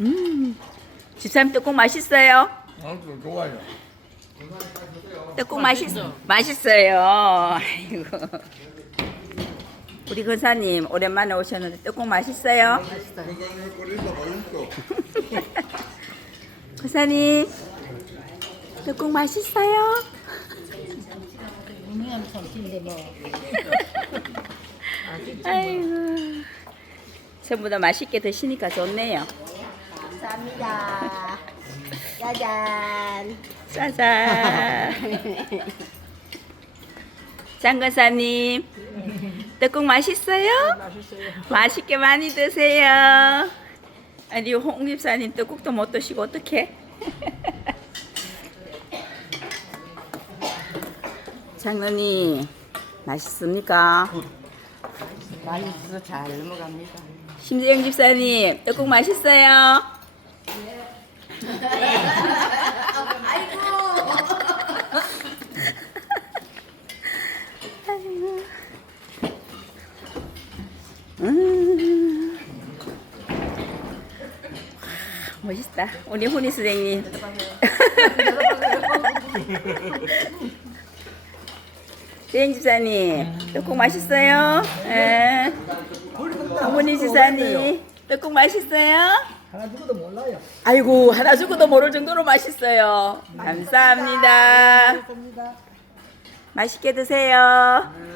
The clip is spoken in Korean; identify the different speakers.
Speaker 1: 음, 집사님 떡국 맛있어요?
Speaker 2: 아주 좋아요.
Speaker 1: 떡국 맛있 맛있어요. 아이고. 우리 근사님 오랜만에 오셨는데 떡국 맛있어요? 근사님 떡국 맛있어요?
Speaker 3: 유명한 뭐.
Speaker 1: 아이고. 전부 다 맛있게 드시니까 좋네요.
Speaker 3: 감사합니다. 짜잔.
Speaker 1: 짜잔. 장근사님, 떡국 맛있어요?
Speaker 3: 맛있어요.
Speaker 1: 맛있게 많이 드세요. 아니 홍 집사님 떡국도 못 드시고 어떡해? 장로님 맛있습니까?
Speaker 3: 맛있어 잘 넘어갑니다.
Speaker 1: 심재영 집사님 떡국 맛있어요? 아이고. 음. 와, 멋있다. 우리 훈이 선생님. 재영 집사님, 떡국 맛있어요? 예. 어머니 집사님, 떡국 맛있어요?
Speaker 4: 하나 죽어도 몰라요.
Speaker 1: 아이고, 하나 주고도 모를 정도로 맛있어요. 감사합니다.
Speaker 4: 감사합니다.
Speaker 1: 맛있게 드세요.
Speaker 4: 네.